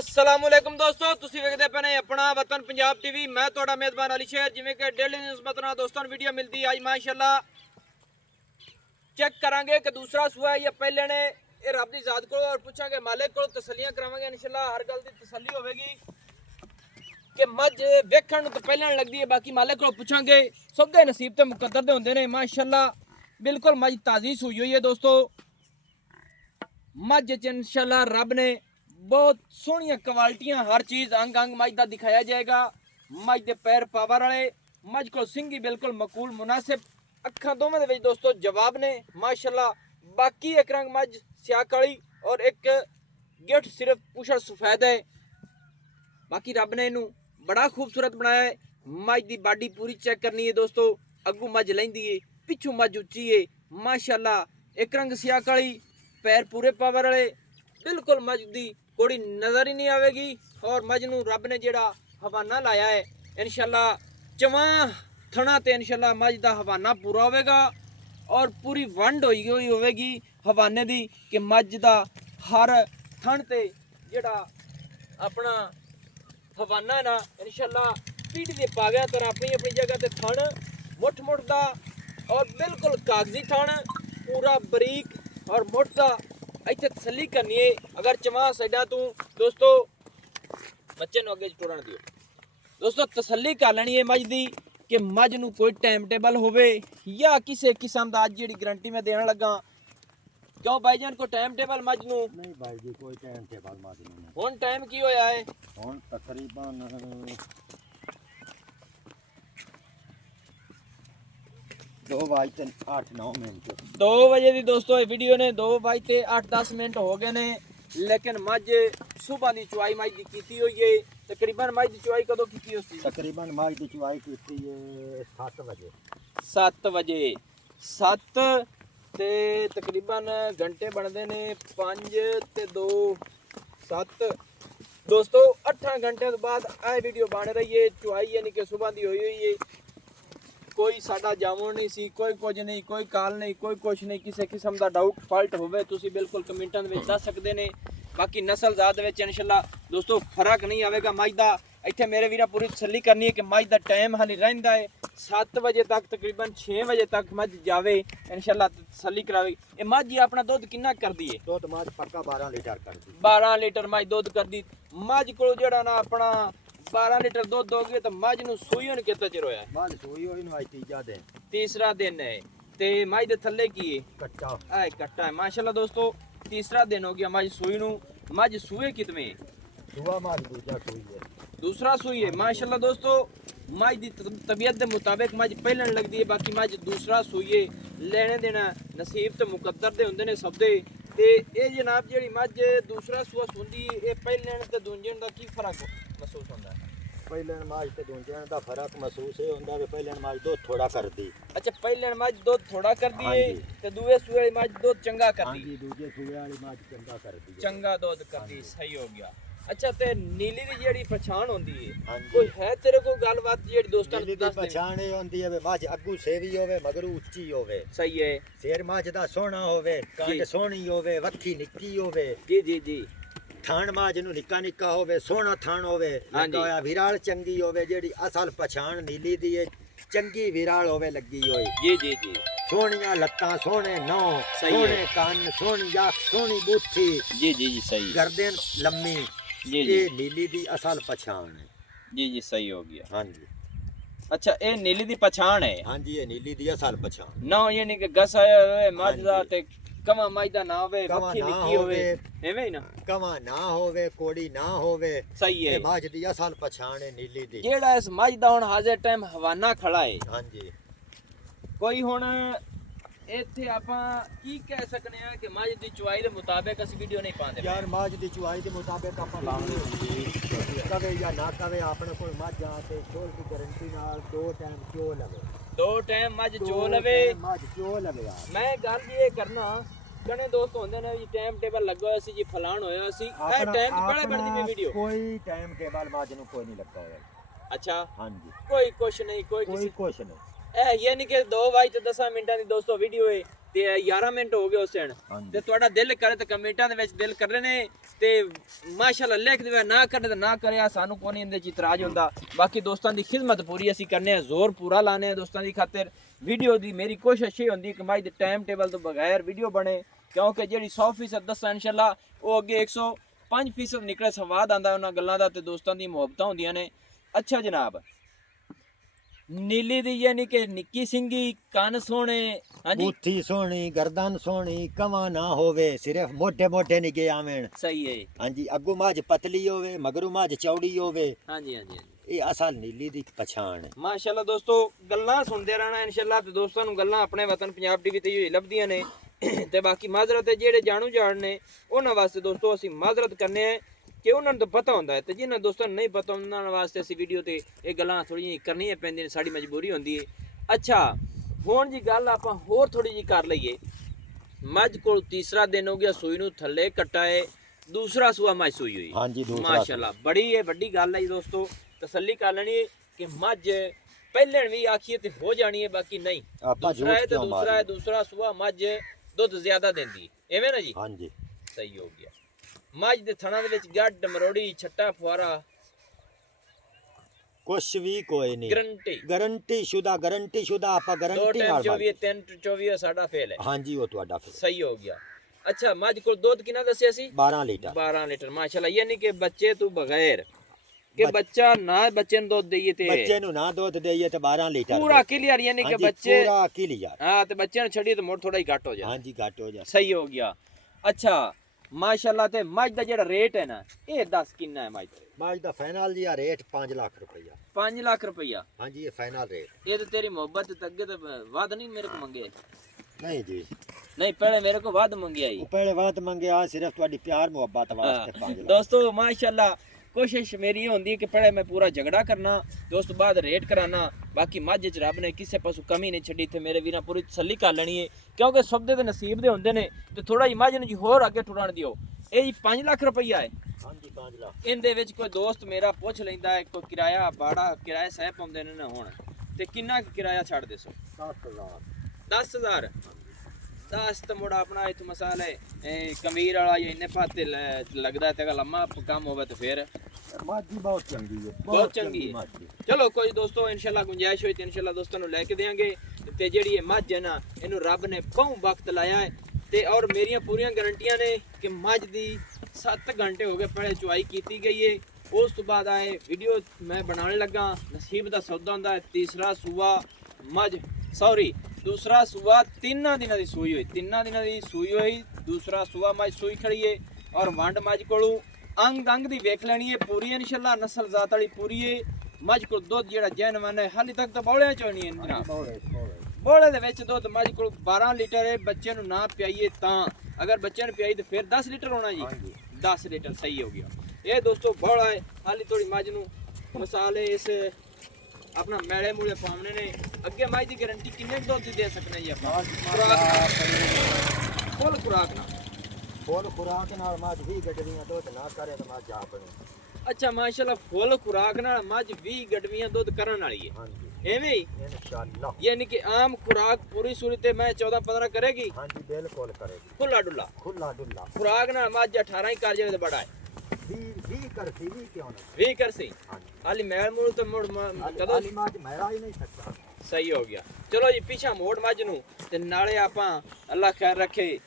अस्सलामुअलैकुम दोस्तों, ਤੁਸੀਂ ਵੇਖਦੇ ਪਏ ਨੇ ਆਪਣਾ ਵਤਨ ਪੰਜਾਬ ਟੀਵੀ। ਮੈਂ ਤੁਹਾਡਾ ਮੇਜ਼ਬਾਨ ਅਲੀ ਸ਼ੇਰ। ਜਿਵੇਂ ਕਿ ਡੇਲੀ ਨਿਸਬਤ ਨਾਲ ਦੋਸਤਾਂ ਨੂੰ ਵੀਡੀਓ ਮਿਲਦੀ ਅੱਜ ਮਾਸ਼ਾਅੱਲਾ ਚੈੱਕ ਕਰਾਂਗੇ ਕਿ ਦੂਸਰਾ ਸੂਆ ਜਾਂ ਪਹਿਲੇ ਨੇ ਇਹ ਰੱਬ ਦੀ ਜ਼ਾਤ ਕੋਲ, ਔਰ ਪੁੱਛਾਂਗੇ ਮਾਲਿਕ ਕੋਲ, ਤਸੱਲੀਆਂ ਕਰਾਵਾਂਗੇ ਇਨਸ਼ਾਅੱਲਾ। ਹਰ ਗੱਲ ਦੀ ਤਸੱਲੀ ਹੋਵੇਗੀ ਕਿ ਮੱਝ ਵੇਖਣ ਨੂੰ ਤਾਂ ਪਹਿਲਾਂ ਲੱਗਦੀ ਹੈ, ਬਾਕੀ ਮਾਲਿਕ ਕੋਲ ਪੁੱਛਾਂਗੇ। ਸਭ ਦੇ ਨਸੀਬ ਤੇ ਮੁਕੱਦਰ ਦੇ ਹੁੰਦੇ ਨੇ ਮਾਸ਼ਾਅੱਲਾ। ਬਿਲਕੁਲ ਮੱਝ ਤਾਜ਼ੀ ਸੂਈ ਹੋਈ ਹੈ ਦੋਸਤੋ। मझ च इंशाल्लाह रब ने बहुत सोहनिया क्वालिटियां, हर चीज़ अंग अंग मझ का दिखाया जाएगा। मझ के पैर पावर वाले, मझ को सिंगी बिल्कुल मकूल मुनासिब, अखा दोवें दे दोस्तों जवाब ने माशाल्लाह। बाकी एक रंग मझ स्याह काली और एक गिठ सिर्फ पुछड़ सफेद है। बाकी रब ने इनू बड़ा खूबसूरत बनाया है। मझ की बाडी पूरी चेक करनी है दोस्तों। अगू मझ लेंदी है, पिछू मझ उच्ची है माशाल्लाह। एक रंग स्याह काली, पैर पूरे पावर वाले, बिल्कुल मझ की कोड़ी नज़र ही नहीं आएगी। और मझ नूं रब ने जिहड़ा हवाना लाया है इंशाल्लाह चवां थणा ते इंशाल्लाह मझ का हवाना पूरा होगा और पूरी वंड होई हुई होगी हवाने की कि मझ का हर थण ते जिहड़ा अपना हवाना ना इंशाल्लाह पीठ दे पाव्या तर अपनी अपनी जगह ते थण मुठ मुठ दा और बिल्कुल कागजी थण पूरा बरीक और मुठदा। इतने तसली करनी है अगर चवा साइडा तू दोस्तों बच्चे नू अगे टुरन दियो दोस्तों। तसली कर लेनी है मझ दी कि मझ नू कोई टाइम टेबल होवे या किसी किस्म का अज जी गारंटी मैं देने लगा। क्यों भाईजान को टाइम टेबल मझ नू नहीं भाई जी कोई टाइम टेबल मझ नू नहीं। हुण टाइम की होया है? हुण तकरीबन 2:08-9 2 बजे की दोस्तों वीडियो ने 2:08-10 हो गए ने। लेकिन मझ सुबह की चुवाई मझ की कीती हुई है। तकरीबन मझ की चुवाई कदों कीती हुई? तकरीबन मझ की चुवाई कीती है 7 बजे। 7 बजे 7 ते तकरीबन घंटे बनते ने 5 ते 2 7 दोस्तों। 8 घंटे तो बाद यह वीडियो बन रही है। चुवाई यानी कि सुबह की हुई है। कोई साडा जामुन नहीं सी, कोई कुछ नहीं, कोई काल नहीं, कोई कुछ नहीं। किसी किस्म का डाउट फॉल्ट होवे तुसी बिल्कुल कमेंटां दे विच दस सकदे ने। बाकी नस्ल जात विच इंशाल्लाह दोस्तों फर्क नहीं आवेगा मझ दा। इत्थे मेरे वीरा पूरी तसल्ली करनी है कि मझ दा टाइम हाली रहिंदा है 7 बजे तक, तकरीबन 6 बजे तक मझ जावे इंशाल्लाह तसल्ली करावे। ए मझ ही अपना दुध कितना कर दी है? दुध मझ पक्का 12 लीटर कर दी। 12 लीटर मझ दुध कर दी। मझ कोल जेड़ा ना अपना 12 लीटर दूध दोगे तो मझ नूं सूई होने कितना चिर होया? मझ सूई होई नूं आज तीजा दिन, तीसरा दिन है। ते मझ दे थल्ले की है? कच्चा आए कट्टा है माशाल्लाह दोस्तों। तीसरा दिन हो गया मझ सूई नूं। मझ सूए कितने? सुबह मझ दूजा सूई है, दूसरा सूई है माशाल्लाह दोस्तों। मझ दी तबीयत के मुताबिक मझ पहलन लगती है, बाकी मझ दूसरा सूई है। लेने देना नसीब ते मुकद्दर दे हुंदे ने सब दे। ते ये जनाब जेड़ी मझ दूसरा सूआ सुंदी ये पहलन ते दूजन दा की फर्क महसूस होंदा है? पहलन मझ ते दूजन दा फर्क महसूस ये होंदा वे पहलन मझ दूध थोड़ा कर दी। अच्छा पहलन मझ दूध थोड़ा कर दी है ते दूए सूए वाली मझ दूध चंगा कर दी। हां जी दूजे सूए वाली मझ चंगा कर दी, चंगा दूध कर दी, सही हो गया। अच्छा ते नीली दी जेड़ी पहचान होंदी है हाँ कोई है तेरे को गलबात जेड़ी दोस्तां नीली दी पहचान ये होंदी है वे मझ अग्गू सेवी होवे मगरू उच्ची होवे। सही है। शेर मझ दा सोहना होवे, कांड सोहनी होवे, वक्खी निक्की होवे। जी जी जी। थान मझ नूं निक्का निक्का होवे, सोहना थान होवे, लगा होया विराल चंगी होवे। जेड़ी असल पहचान नीली दी है चंगी विराल होवे लगी होई। जी जी जी। सोहणियां लत्तां, सोहणे नौ, सोहणे कान, सोहनी अख, सोहनी बूथी। जी जी जी सही। गर्दन लम्मी। जी जी ये नीली दी असल पहचान है। जी जी सही हो गया। हाँ जी। अच्छा ये नीली दी पहचान है? हाँ जी ये नीली दी असल पहचान। ना यानी कि गस आया होवे मझ दा ते कमा मझ दा ना होवे, वक्खी निक्की होवे, एवें ही ना? कमा ना होवे, कोड़ी ना होवे। सही है। ये मझ दी असल पहचान है नीली दी। जेड़ा इस मझ दा हुण हाजिर टाइम हवाना खड़ा है, हाँ जी कोई हुण ਇੱਥੇ ਆਪਾਂ ਕੀ ਕਹਿ ਸਕਨੇ ਆ ਕਿ ਮੱਝ ਦੀ ਚੁਆਈ ਦੇ ਮੁਤਾਬਿਕ ਅਸੀਂ ਵੀਡੀਓ ਨਹੀਂ ਪਾਉਂਦੇ यार मझ दी चुआई के मुताबिक आप लाने कवे या ना कवे अपने कोई मझ आते चोल की गारंटी नाल 2 टाइम चो लगे। 2 टाइम मੱਝ ਚੋ ਲਵੇ। मझ चो लगे यार। ਮੈਂ ਗੱਲ ਇਹ ਕਰਨਾ ਕਨੇ ਦੋਸਤ ਹੁੰਦੇ ਨੇ ਜੀ ਟਾਈਮ ਟੇਬਲ ਲੱਗਾ ਹੋਇਆ ਸੀ ਜੀ ਫਲਾਣ ਹੋਇਆ ਸੀ ਇਹ ਟਾਈਮ ਤੋਂ ਪਹਿਲੇ ਬਣਦੀ ਵੀ ਵੀਡੀਓ कोई टाइम टेबल मझ ਨੂੰ कोई नहीं लगता है। अच्छा हाँ जी कोई कुछ नहीं कोई कोई कुछ नहीं। यानी कि 2 बाई ते 10 मिनटां दी दोस्तों वीडियो है। ਤੇ 11 ਮਿੰਟ ਹੋ ਗਏ ਉਸ ਦਿਨ ਹਾਂਜੀ। ਤੇ ਤੁਹਾਡਾ ਦਿਲ ਕਰੇ ਤੇ ਕਮੈਂਟਾਂ ਦੇ ਵਿੱਚ ਦਿਲ ਕਰ ਰਹੇ ਨੇ ਤੇ ਮਾਸ਼ਾਅੱਲਾ ਲਿਖ ਦੇਵੇ, ਨਾ ਕਰਨੇ ਤੇ ਨਾ ਕਰਿਆ, ਸਾਨੂੰ ਕੋਈ ਨਹੀਂ ਇਹਦੇ ਚ ਇਤਰਾਜ਼ ਹੁੰਦਾ। ਬਾਕੀ ਦੋਸਤਾਂ ਦੀ ਖਿਦਮਤ ਪੂਰੀ ਅਸੀਂ ਕਰਨੇ ਆ, ਜ਼ੋਰ ਪੂਰਾ ਲਾਣੇ ਆ ਦੋਸਤਾਂ ਦੀ ਖਾਤਰ। ਵੀਡੀਓ ਦੀ ਮੇਰੀ ਕੋਸ਼ਿਸ਼ ਇਹ ਹੁੰਦੀ ਕਿ ਮਾਈ ਦੇ ਟਾਈਮ ਟੇਬਲ ਤੋਂ ਬਗੈਰ ਵੀਡੀਓ ਬਣੇ, ਕਿਉਂਕਿ ਜਿਹੜੀ 100% ਦੱਸਾਂ ਇਨਸ਼ਾਅੱਲਾ ਉਹ ਅੱਗੇ 105% ਨਿਕਲੇ। ਸਵਾਦ ਆਂਦਾ ਉਹਨਾਂ ਗੱਲਾਂ ਦਾ ਤੇ ਦੋਸਤਾਂ ਦੀ ਮੁਹੱਬਤਾਂ ਹੁੰਦੀਆਂ ਨੇ। ਅੱਛਾ ਜਨਾਬ, ਨੀਲੀ ਦੀ ਯਾਨੀ ਕਿ ਨਿੱਕੀ ਸਿੰਘੀ, ਕੰਨ ਸੋਹਣੇ, ਹਾਂਜੀ ਬੂਥੀ ਸੋਹਣੀ, ਗਰਦਨ ਸੋਹਣੀ, ਕਵਾ ਨਾ ਹੋਵੇ, ਸਿਰਫ ਮੋਟੇ ਮੋਟੇ ਨਿਗੇ ਆਵਣ। ਸਹੀ ਹੈ। ਹਾਂਜੀ, ਅੱਗੂ ਮੱਝ ਪਤਲੀ ਹੋਵੇ, ਮਗਰੂ ਮੱਝ ਚੌੜੀ ਹੋਵੇ, ਹਾਂਜੀ ਹਾਂਜੀ ਹਾਂਜੀ, ਇਹ ਅਸਲ ਨੀਲੀ ਦੀ ਪਛਾਣ ਹੈ। ਮਾਸ਼ਾਅੱਲਾ ਦੋਸਤੋ, ਗੱਲਾਂ ਸੁਣਦੇ ਰਹਿਣਾ ਇਨਸ਼ਾਅੱਲਾ ਤੇ ਦੋਸਤਾਂ ਨੂੰ ਗੱਲਾਂ ਆਪਣੇ ਵਤਨ ਪੰਜਾਬ ਟੀਵੀ ਤੇ ਹੀ ਲੱਭਦੀਆਂ ਨੇ। ਤੇ ਬਾਕੀ ਮਾਜ਼ਰਤ ਹੈ ਜਿਹੜੇ ਜਾਣੂ ਜਾਣ ਨੇ ਉਹਨਾਂ ਵਾਸਤੇ ਦੋਸਤੋ ਅਸੀਂ ਮਾਜ਼ਰਤ ਕਰਨੇ ਆ ਕਿ ਉਹਨਾਂ ਨੂੰ ਤਾਂ ਪਤਾ ਹੁੰਦਾ ਹੈ, ਤੇ ਜਿਨ੍ਹਾਂ ਦੋਸਤਾਂ ਨੂੰ ਨਹੀਂ ਪਤਾ ਉਹਨਾਂ ਵਾਸਤੇ ਅਸੀਂ ਵੀਡੀਓ ਤੇ ਇਹ ਗੱਲਾਂ ਥੋੜ੍ਹੀਆਂ ਕਰਨੀਆਂ ਪੈਂਦੀਆਂ ਨੇ, ਸਾਡੀ ਮਜਬੂਰੀ ਹੁੰਦੀ ਹੈ। ਅੱਛਾ, ਹੁਣ ਜੀ ਗੱਲ ਆਪਾਂ ਹੋਰ ਥੋੜੀ ਜੀ ਕਰ ਲਈਏ। ਮੱਝ ਕੋਲ ਤੀਸਰਾ ਦਿਨ ਹੋ ਗਿਆ ਸੂਈ ਨੂੰ, ਥੱਲੇ ਕੱਟਾ ਹੈ, ਦੂਸਰਾ ਸੂਆ ਮੱਝ ਸੂਈ ਹੋਈ। ਹਾਂਜੀ, ਦੂਸਰਾ ਮਾਸ਼ਾਅੱਲਾ ਬੜੀ ਇਹ ਵੱਡੀ ਗੱਲ ਹੈ ਜੀ ਦੋਸਤੋ, ਤਸੱਲੀ ਕਰ ਲੈਣੀ ਹੈ ਕਿ ਮੱਝ ਪਹਿਲਣ ਵੀ ਆਖੀਏ ਤੇ ਹੋ ਜਾਣੀ ਹੈ, ਬਾਕੀ ਨਹੀਂ। ਆਪਾਂ ਦੂਸਰਾ ਹੈ ਤੇ ਕਿਉਂ ਦੂਸਰਾ ਹੈ, ਦੂਸਰਾ ਸੂਆ ਮੱਝ ਦੁੱਧ ਜ਼ਿਆਦਾ ਦਿੰਦੀ ਹੈ, ਐਵੇਂ ਨਾ ਜੀ? ਹਾਂਜੀ, ਸਹੀ ਹੋ ਗਿਆ। ਮੱਝ ਦੇ ਥਣਾ ਦੇ ਵਿੱਚ ਗੱਡ, ਮਰੋੜੀ, ਛੱਟਾ, ਫੁਆਰਾ, ਕੁਛ ਵੀ ਕੋਈ ਨਹੀਂ। ਗਰੰਟੀ ਗਾਰੰਟੀ ਸ਼ੁਦਾ ਆਪਾਂ ਦੋ ਗਾਰੰਟੀ ਟਾਈਮ ਨਾਲ 24 3 24 ਸਾਡਾ ਫੇਲ ਹੈ। ਹਾਂਜੀ, ਉਹ ਤੁਹਾਡਾ ਫਿਰ ਸਹੀ ਹੋ ਗਿਆ। ਅੱਛਾ, ਮੱਝ ਕੋਲ ਦੁੱਧ ਕਿੰਨਾ ਦੱਸਿਆ ਸੀ? 12 ਲੀਟਰ। 12 ਲੀਟਰ ਮਾਸ਼ਾਅੱਲਾ, ਯਾਨੀ ਕਿ ਬੱਚੇ ਤੋਂ ਬਗੈਰ ਕਿ ਬੱਚਾ ਨਾ ਬੱਚੇ ਨੂੰ ਦੁੱਧ ਦੇਈਏ ਤੇ ਬੱਚੇ ਨੂੰ ਨਾ ਦੁੱਧ ਦੇਈਏ ਤੇ 12 ਲੀਟਰ ਪੂਰਾ ਕਲੀਅਰ, ਯਾਨੀ ਕਿ ਹਾਂਜੀ, ਬੱਚੇ ਪੂਰਾ ਕਲੀਅਰ। ਹਾਂ, ਤੇ ਬੱਚਿਆਂ ਨੂੰ ਛੱਡੀਏ ਤੇ ਮੋੜ ਥੋੜਾ ਹੀ ਘੱਟ ਹੋ ਜਾਏ। ਹਾਂਜੀ, ਘੱਟ ਹੋ ਜਾ। ਸਹੀ ਹੋ ਗਿਆ। ਅੱਛਾ ਮਾਸ਼ਾਅੱਲਾ, ਤੇ ਮੱਝ ਦਾ ਜਿਹੜਾ ਰੇਟ ਹੈ ਨਾ ਇਹ ਦੱਸ ਕਿੰਨਾ ਹੈ? ਮੱਝ ਦਾ ਫਾਈਨਲ ਜੀ ਰੇਟ 5 ਲੱਖ ਰੁਪਈਆ। 5 ਲੱਖ ਰੁਪਈਆ? ਹਾਂਜੀ, ਇਹ ਫਾਈਨਲ ਰੇਟ। ਇਹ ਤੇ ਤੇਰੀ ਮੁਹੱਬਤ ਤੇ ਅੱਗੇ ਤੇ ਵੱਧ ਨਹੀਂ ਮੇਰੇ ਕੋ ਮੰਗੇ? ਨਹੀਂ ਜੀ, ਨਹੀਂ, ਪਹਿਲੇ ਮੇਰੇ ਕੋ ਵੱਧ ਮੰਗਿਆ ਹੀ। ਉਹ ਪਹਿਲੇ ਬਾਤ ਮੰਗਿਆ ਸਿਰਫ ਤੁਹਾਡੀ ਪਿਆਰ ਮੁਹੱਬਤ ਵਾਸਤੇ 5 ਲੱਖ। ਦੋਸਤੋ ਮਾਸ਼ਾਅੱਲਾ, ਕੋਸ਼ਿਸ਼ ਮੇਰੀ ਇਹ ਹੁੰਦੀ ਹੈ ਕਿ ਪਹਿਲੇ ਮੈਂ ਪੂਰਾ ਝਗੜਾ ਕਰਨਾ ਤੇ ਉਸ ਤੋਂ ਬਾਅਦ ਰੇਟ ਕਰਾਣਾ। ਬਾਕੀ ਮੱਝ ਚ ਰੱਬ ਨੇ ਕਿਸੇ ਪਾਸੋਂ ਕਮੀ ਨਹੀਂ ਛੱਡੀ, ਤੇ ਮੇਰੇ ਵੀਰਾਂ ਪੂਰੀ ਤਸੱਲੀ ਕਰ ਲੈਣੀ ਹੈ, ਕਿਉਂਕਿ ਸਬਦੇ ਦੇ ਨਸੀਬ ਦੇ ਹੁੰਦੇ ਨੇ। ਤੇ ਥੋੜਾ ਜਿਹੀ ਮੱਝ ਨੂੰ ਜੀ ਹੋਰ ਅੱਗੇ ਟੁਰਨ ਦਿਓ। ਇਹ ਜੀ 5 ਲੱਖ ਰੁਪਈਆ ਹੈ। ਹਾਂਜੀ, 5 ਲੱਖ। ਇਹਦੇ ਵਿੱਚ ਕੋਈ ਦੋਸਤ ਮੇਰਾ ਪੁੱਛ ਲੈਂਦਾ ਹੈ ਕੋਈ ਕਿਰਾਇਆ ਬਾੜਾ ਕਿਰਾਇਆ ਸਹਿ ਪਾਉਂਦੇ ਨੇ ਨਾ ਹੁਣ, ਤੇ ਕਿੰਨਾ ਕੁ ਕਿਰਾਇਆ ਛੱਡ ਦੇ ਸੋ? 10,000। 10,000? 10 ਤਾਂ ਮੁੜਾ ਆਪਣਾ ਇੱਥੇ ਮਸਾਲਾ ਹੈ ਕਮੀਰ ਵਾਲਾ ਜਾਂ ਇੰਨੇ ਪਾਤੇ ਲੱਗਦਾ ਤੇ ਲੰਮਾ ਕੰਮ ਹੋਵੇ ਤੇ ਫਿਰ ਮੱਝ ਬਹੁਤ ਚੰਗੀ ਹੈ, ਬਹੁਤ ਚੰਗੀ ਹੈ। ਚਲੋ ਕੋਈ ਦੋਸਤੋ ਇਨਸ਼ਾਅੱਲਾ ਗੁੰਜਾਇਸ਼ ਹੋਈ ਤੇ ਇਨਸ਼ਾਅੱਲਾ ਦੋਸਤਾਂ ਨੂੰ ਲੈ ਕੇ ਦੇਵਾਂਗੇ। ਤੇ ਜਿਹੜੀ ਇਹ ਮੱਝ ਹੈ ਨਾ, ਇਹਨੂੰ ਰੱਬ ਨੇ ਬਹੁ ਵਕਤ ਲਾਇਆ ਹੈ, ਤੇ ਔਰ ਮੇਰੀਆਂ ਪੂਰੀਆਂ ਗਰੰਟੀਆਂ ਨੇ ਕਿ ਮੱਝ ਦੀ 7 ਘੰਟੇ ਹੋ ਗਏ ਪਹਿਲੇ ਚੁਆਈ ਕੀਤੀ ਗਈ ਹੈ। ਉਸ ਤੋਂ ਬਾਅਦ ਆਏ ਵੀਡੀਓ ਮੈਂ ਬਣਾਉਣ ਲੱਗਾ। ਨਸੀਬ ਦਾ ਸੌਦਾ ਹੁੰਦਾ ਹੈ। ਤੀਸਰਾ ਸੂਆ ਮੱਝ ਦੂਸਰਾ ਸੂਆ 3 ਦਿਨਾਂ ਦੀ ਸੂਈ ਹੋਈ, 3 ਦਿਨਾਂ ਦੀ ਸੂਈ ਹੋਈ, ਦੂਸਰਾ ਸੂਆ ਮੱਝ ਸੂਈ ਖੜੀ ਹੈ। ਔਰ ਵੰਡ ਮੱਝ ਕੋਲੋਂ ਅੰਗ ਦੀ ਵੇਖ ਲੈਣੀ ਹੈ ਪੂਰੀ ਇਨਸ਼ਾਅੱਲਾ, ਨਸਲ ਜ਼ਾਤ ਵਾਲੀ ਪੂਰੀ ਹੈ। ਮੱਝ ਕੋਲ ਦੁੱਧ ਜਿਹੜਾ ਜੈਨਵਨ ਹੈ, ਹਾਲੇ ਤੱਕ ਤਾਂ ਬੌਲਿਆਂ ਚ ਹੋਣੀ ਹੈ ਜਨਾਬ। ਬੋਲੇ ਦੇ ਵਿੱਚ ਦੁੱਧ ਮੱਝ ਕੋਲ 12 ਲੀਟਰ ਹੈ। ਬੱਚੇ ਨੂੰ ਨਾ ਪਿਆਈਏ ਤਾਂ, ਅਗਰ ਬੱਚੇ ਨੂੰ ਪਿਆਈ ਤਾਂ ਫਿਰ 10 ਲੀਟਰ ਹੋਣਾ ਜੀ। 10 ਲੀਟਰ ਸਹੀ ਹੋ ਗਿਆ। ਇਹ ਦੋਸਤੋ ਬੋਲਾ ਹੈ, ਹਾਲੀ ਥੋੜੀ ਮੱਝ ਨੂੰ ਮਸਾਲੇ ਇਸ ਆਪਣਾ ਮੈਲੇ ਮੂਲੇ ਪਾਉਣੇ ਨੇ। ਅੱਗੇ ਮੱਝ ਦੀ ਗਾਰੰਟੀ ਕਿੰਨੇ ਦੁੱਧ ਦੀ ਦੇ ਸਕਨੇ ਜੀ ਆਪਾਂ? ਫੁੱਲ ਖੁਰਾਕ ਨਾਲ ਮੱਝ 20 ਗੱਡਵੀਆਂ ਦੁੱਧ ਨਾ ਕਰੇ ਤਾਂ ਮੱਝ ਆ ਬਣੇ। ਅੱਛਾ ਮਾਸ਼ਾਅੱਲਾ, ਫੁੱਲ ਖੁਰਾਕ ਨਾਲ ਮੱਝ 20 ਗੱਡਵੀਆਂ ਦੁੱਧ ਕਰਨ ਵਾਲੀ ਹੈ। ਹਾਂਜੀ, ਐਵੇਂ ਹੀ ਇਨਸ਼ਾਅੱਲਾ, ਯਾਨੀ ਕਿ ਆਮ ਖੁਰਾਕ ਪੂਰੀ ਸੂਰਤ ਤੇ ਮੈਂ 14-15 ਕਰੇਗੀ। ਹਾਂਜੀ, ਬਿਲਕੁਲ ਕਰੇਗੀ। ਖੁੱਲਾ ਡੁੱਲਾ ਖੁਰਾਕ ਨਾਲ ਮੱਝ 18 ਹੀ ਕਰ ਜਾਵੇ ਤਾਂ ਬੜਾ ਹੈ। 20 ਕਰ ਸੀ ਹਾਲੀ ਮੈਲ ਮੂਲ ਤੇ ਮੁੜ ਕਦੋਂ ਮੱਝ ਮੈਲਾ ਹੀ ਨਹੀਂ ਸਕਦਾ। ਸਹੀ ਹੋ ਗਿਆ। ਚਲੋ ਜੀ ਪਿੱਛਾ ਮੋੜ ਮੱਝ ਨੂੰ, ਤੇ ਨਾਲੇ ਆਪਾਂ ਅੱਲਾ ਖੈਰ ਰੱਖੇ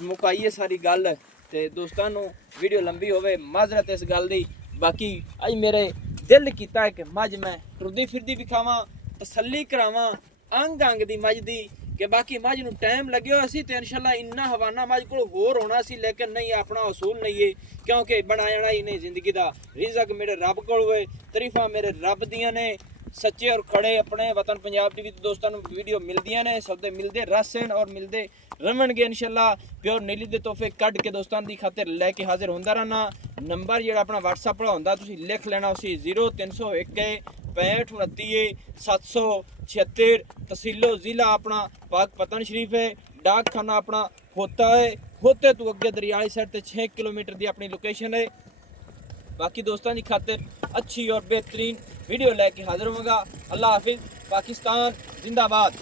ਮੁਕਾਈਏ ਸਾਰੀ ਗੱਲ। ਤੇ ਦੋਸਤਾਂ ਨੂੰ ਵੀਡੀਓ ਲੰਬੀ ਹੋਵੇ ਮਾਜ਼ਰਤ ਇਸ ਗੱਲ ਦੀ। ਬਾਕੀ ਅੱਜ ਮੇਰੇ ਦਿਲ ਕੀਤਾ ਹੈ ਕਿ ਮੱਝ ਮੈਂ ਟੁਰਦੀ ਫਿਰਦੀ ਵਿਖਾਵਾਂ, ਤਸੱਲੀ ਕਰਾਵਾਂ ਅੰਗ ਦੀ ਮੱਝ ਦੀ, ਕਿ ਬਾਕੀ ਮੱਝ ਨੂੰ ਟਾਈਮ ਲੱਗਿਆ ਸੀ ਤੇ ਇਨਸ਼ਾਅੱਲਾ ਇੰਨਾ ਹਵਾਨਾ ਮੱਝ ਕੋਲ ਹੋਰ ਹੋਣਾ ਸੀ, ਲੇਕਿਨ ਨਹੀਂ, ਆਪਣਾ ਉਸੂਲ ਨਹੀਂ ਹੈ, ਕਿਉਂਕਿ ਬਣਾਇਆ ਹੀ ਨਹੀਂ ਜ਼ਿੰਦਗੀ ਦਾ ਰਿਜ਼ਕ ਮੇਰੇ ਰੱਬ ਕੋਲ ਹੋਏ। ਤਾਰੀਫਾਂ ਮੇਰੇ ਰੱਬ ਦੀਆਂ ਨੇ, ਸੱਚੇ ਔਰ ਖੜੇ ਆਪਣੇ ਵਤਨ ਪੰਜਾਬ ਟੀਵੀ ਤੇ ਦੋਸਤਾਂ ਨੂੰ ਵੀਡੀਓ ਮਿਲਦੀਆਂ ਨੇ, ਸੌਦੇ ਮਿਲਦੇ ਰਸਨ ਔਰ ਮਿਲਦੇ ਰਵਣਗੇ ਇਨਸ਼ਾਅੱਲਾ। ਪਿਓਰ ਨੀਲੀ ਦੇ ਤੋਹਫੇ ਕੱਢ ਕੇ ਦੋਸਤਾਂ ਦੀ ਖਾਤਰ ਲੈ ਕੇ ਹਾਜ਼ਰ ਹੁੰਦਾ ਰਹਿਣਾ। ਨੰਬਰ ਜਿਹੜਾ ਆਪਣਾ WhatsApp ਵਾਲਾ ਹੁੰਦਾ ਤੁਸੀਂ ਲਿਖ ਲੈਣਾ, ਉਸੇ 0301 6529 776। तहसीलो ज़िला अपना पाक पतन शरीफ है। डाक खाना अपना होता है, होते तो अगे दरियाली साइड से 6 किलोमीटर की अपनी लोकेशन है। बाकी दोस्तों की खातिर अच्छी और बेहतरीन वीडियो लेके हाजिर होगा। अल्लाह हाफिज़। पाकिस्तान जिंदाबाद।